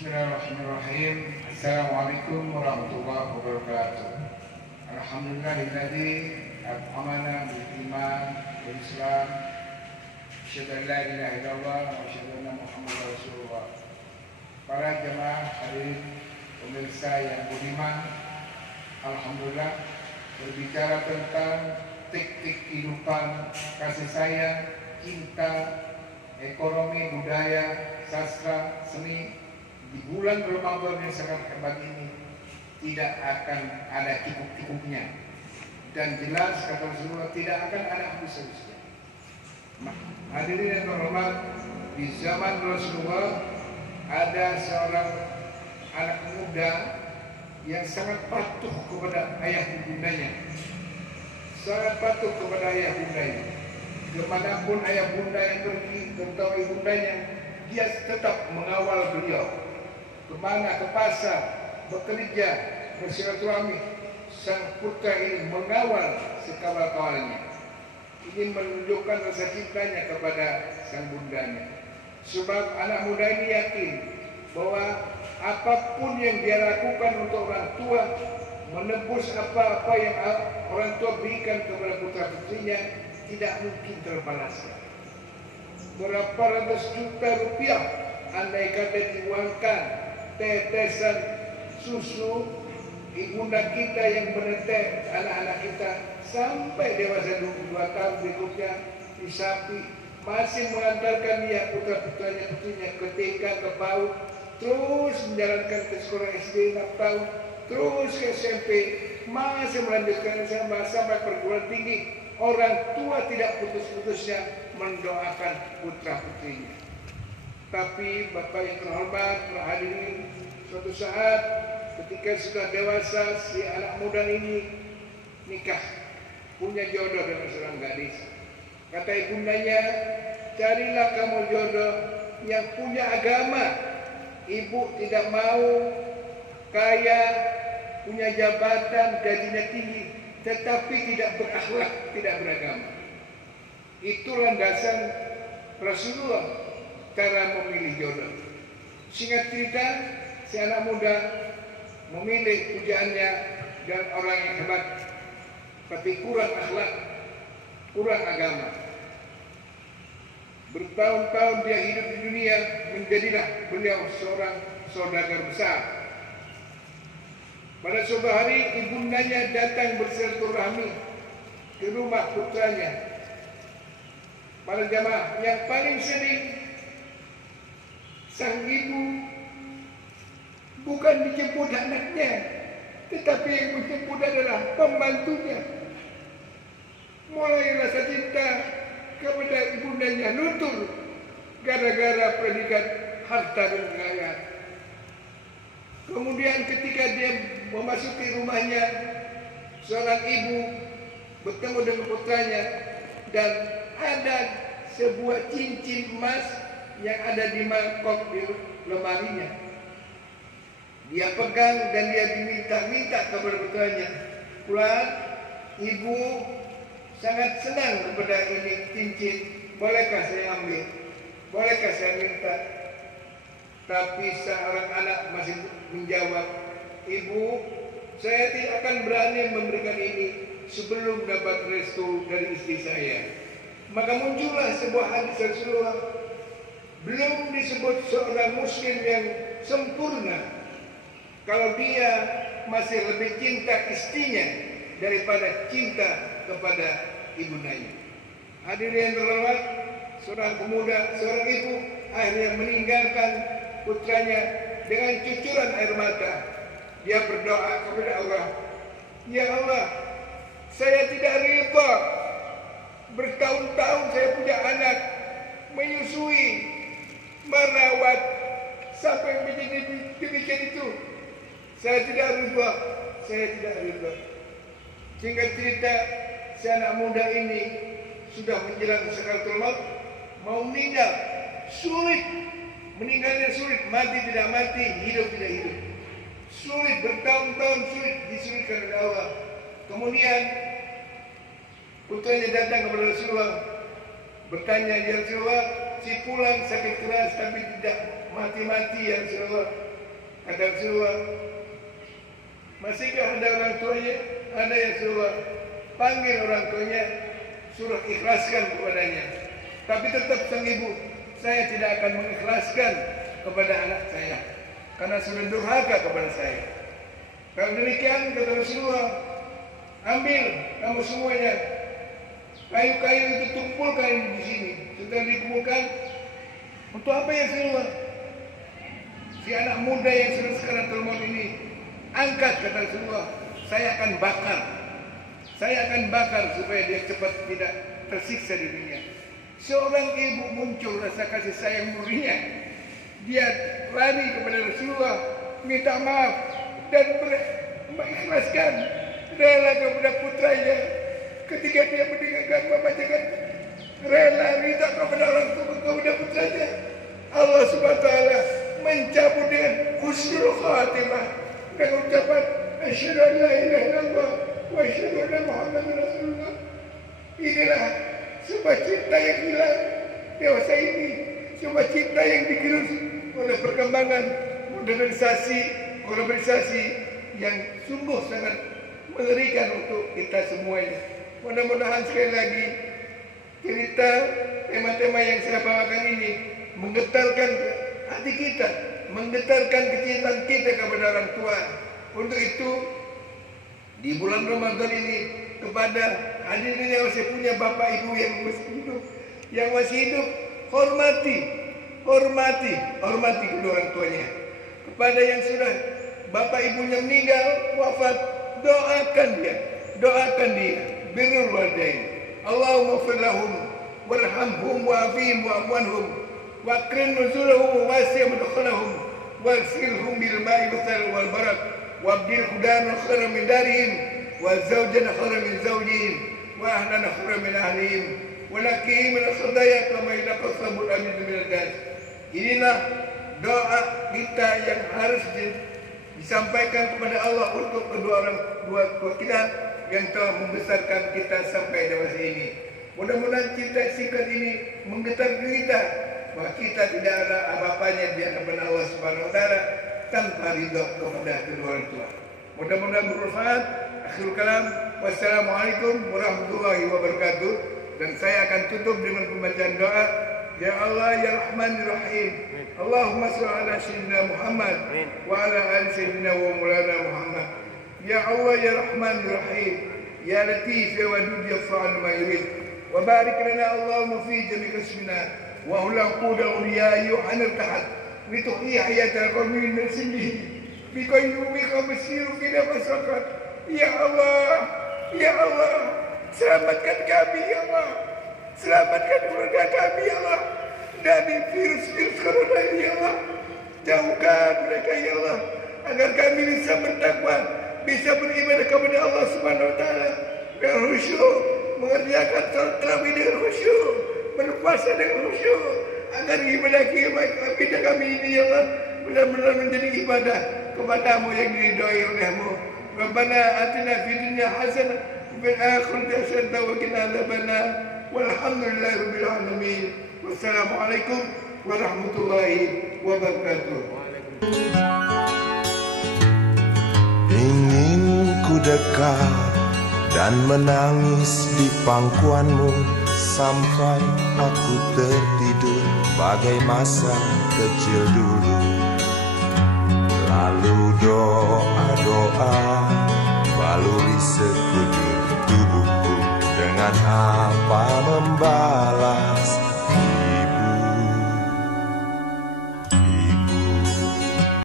Bismillahirrahmanirrahim. Assalamualaikum warahmatullahi wabarakatuh. Alhamdulillahilladzi at'amana bil iman wal islam. Asyhadu an la ilaha illallah wa asyhadu anna Muhammadar Rasulullah. Para jemaah hadirin pemirsa yang budiman, alhamdulillah berbicara tentang tik-tik kehidupan, kasih sayang, cinta, ekonomi, budaya, sastra, seni di bulan Ramadan yang sangat hebat ini tidak akan ada kikuk-kikuknya, dan jelas kata Rasulullah tidak akan ada habis-habisnya. Hadirin yang terhormat, di zaman Rasulullah ada seorang anak muda yang sangat patuh kepada ayah bundanya, sangat patuh kepada ayah bundanya. Kemanapun ayah bunda yang pergi, atau ibundanya, dia tetap mengawal beliau. Kemana, ke pasar, bekerja, bersilaturahmi, sang putra ini mengawal sekawal-kawalnya. Ini menunjukkan rasa cintanya kepada sang bundanya. Sebab anak muda ini yakin bahwa apapun yang dia lakukan untuk orang tua, menebus apa-apa yang orang tua berikan kepada putra putrinya, tidak mungkin terbalaskan. Berapa ratus juta rupiah andai kata diuangkan tetesan susu ibunda kita yang menetes anak-anak kita sampai dewasa 22 tahun berikutnya, di sapi masih mengantarkan dia putra-putranya ke TK, ke PAUD, terus menjalankan ke sekolah SD 6 tahun, terus ke SMP, masih melanjutkan sampai perguruan tinggi. Orang tua tidak putus-putusnya mendoakan putra-putrinya. Tapi Bapak yang terhormat, para hadirin, suatu saat ketika sudah dewasa, si anak muda ini nikah, punya jodoh dengan seorang gadis. Kata ibundanya, carilah kamu jodoh yang punya agama. Ibu tidak mau kaya, punya jabatan, gajinya tinggi, tetapi tidak berakhlak, tidak beragama. Itu landasan Rasulullah cara memilih jodoh. Singkat cerita, si anak muda memilih pujaannya dan orang yang hebat, tapi kurang akhlak, kurang agama. Bertahun-tahun dia hidup di dunia, menjadilah beliau seorang saudagar besar. Pada suatu hari ibundanya datang bersilaturahmi ke rumah putranya. Para jamaah yang paling sedih, sang ibu bukan dijemput anaknya, tetapi yang menjemput adalah pembantunya. Mulai rasa cinta kepada ibundanya luntur gara-gara predikat harta dan kekayaan. Kemudian ketika dia memasuki rumahnya, seorang ibu bertemu dengan putranya dan ada sebuah cincin emas yang ada di mangkok di lemarinya. Dia pegang dan dia diminta-minta kepada putranya, "Pulang, ibu sangat senang kepada ini cincin, bolehkah saya ambil? Bolehkah saya minta?" Tapi seorang anak masih menjawab, "Ibu, saya tidak akan berani memberikan ini sebelum dapat restu dari istri saya." Maka muncullah sebuah hadis Rasulullah, belum disebut seorang muslim yang sempurna kalau dia masih lebih cinta istrinya daripada cinta kepada ibundanya. Hadirin yang terhormat, seorang pemuda, seorang ibu akhirnya meninggalkan putranya dengan cucuran air mata. Dia berdoa kepada Allah, "Ya Allah, saya tidak rida bertahun-tahun saya punya anak, menyusui, merawat sampai menjadi demikian itu. Saya tidak ridha, saya tidak ridha." Singkat cerita, si anak muda ini sudah menjelang sakaratul maut, mau meninggal, sulit, meninggalnya sulit, mati tidak mati, hidup tidak hidup, sulit, bertahun-tahun sulit, disulitkan oleh Allah. Kemudian putranya datang kepada Rasulullah, bertanya, "Ya Rasulullah, si pulang sakit keras tapi tidak mati-mati ya Rasulullah. Kata Rasulullah, masihkah ada orang tuanya? Ada ya Rasulullah. Panggil orang tuanya, suruh ikhlaskan kepadanya. Tapi tetap sang ibu, saya tidak akan mengikhlaskan kepada anak saya, karena sudah durhaka kepada saya. Kalau demikian kata Rasulullah, ambil kamu semuanya kayu-kayu itu, tumpulkan di sini. Setelah dikumpulkan, untuk apa ya Rasulullah? Si anak muda yang sudah sekarang termon ini, angkat kata Rasulullah, saya akan bakar. Saya akan bakar supaya dia cepat tidak tersiksa di dunia. Seorang ibu muncul rasa kasih sayang murninya. Dia lari kepada Rasulullah, minta maaf dan mengikhlaskan, rela kepada putranya. Ketika dia mendengarkan membacakan, rela minta kepada orang tua kepada putranya. Allah Subhanahu wa taala mencabut dengan husnul khatimah dengan ucapan asyhadu an la ilaha illallah wa asyhadu anna Muhammadar Rasulullah. Inilah sebuah cinta yang hilang dewasa ini, sebuah cinta yang digerus oleh perkembangan modernisasi, globalisasi yang sungguh sangat mengerikan untuk kita semuanya. Mudah-mudahan sekali lagi cerita tema-tema yang saya bawakan ini menggetarkan hati kita, menggetarkan kecintaan kita kepada orang tua. Untuk itu di bulan Ramadan ini, kepada hadirin yang masih punya bapak ibu yang masih hidup, hormati kedua orang tuanya. Kepada yang sudah bapak ibunya meninggal, wafat, doakan dia. Birrul walidain. Allahumma ighfir lahum warhamhum wa'afihim wa'fu anhum wa'akrim nuzulahum wa wasi' mudkhalahum waghsilhum bil ma'i wal barak wabdil hudan khairan min darihim wa zawjan khairan min zawjihim wa ahlan khairan min ahlihim wa nakihim min khadaya kama yaqsabul amin min al-gas. Inilah doa kita yang harus disampaikan kepada Allah untuk kedua orang tua kita yang telah membesarkan kita sampai dewasa ini. Mudah-mudahan cerita singkat ini menggetar kita bahwa kita tidak ada apa-apanya di hadapan Allah Subhanahu wa taala tanpa ridha kepada kedua orang tua. Mudah-mudahan bermanfaat. Akhirul kalam, wassalamualaikum warahmatullahi wabarakatuh. Dan saya akan tutup dengan pembacaan doa. Ya Allah ya Rahman ya Rahim. Allahumma shalli ala sayyidina Muhammad wa ala ali sayyidina wa maulana Muhammad. Ya Allah ya Rahman ya Rahim. Ya Latif ya Wadud ya Fa'al ma yurid. Wa barik lana Allahumma fi jami' kasbina wa hula quda awliya yuhan al-tahad. Wa tuhyi hayatal qawmi min sinihi. Bi qayyumika basiru bila masakat. Ya Allah, selamatkan kami ya Allah. Selamatkan keluarga kami ya Allah dari virus-virus corona ini ya Allah. Jauhkan mereka ya Allah agar kami bisa bertakwa, bisa beribadah kepada Allah Subhanahu wa taala dengan khusyuk, mengerjakan salat tarawih dengan khusyuk, berpuasa dengan khusyuk, agar ibadah kami ini ya Allah benar-benar menjadi ibadah kepadamu yang diridhai olehmu. Rabbana atina fid dunya hasanah wa fil akhirati hasanah wa qina adzabannar. Walhamdulillahi rabbil alamin. Wassalamualaikum warahmatullahi wabarakatuh. Ingin ku dekat dan menangis di pangkuanmu sampai aku tertidur bagai masa kecil dulu. Lalu doa-doa baluri sekujur tubuhku, dengan apa membalas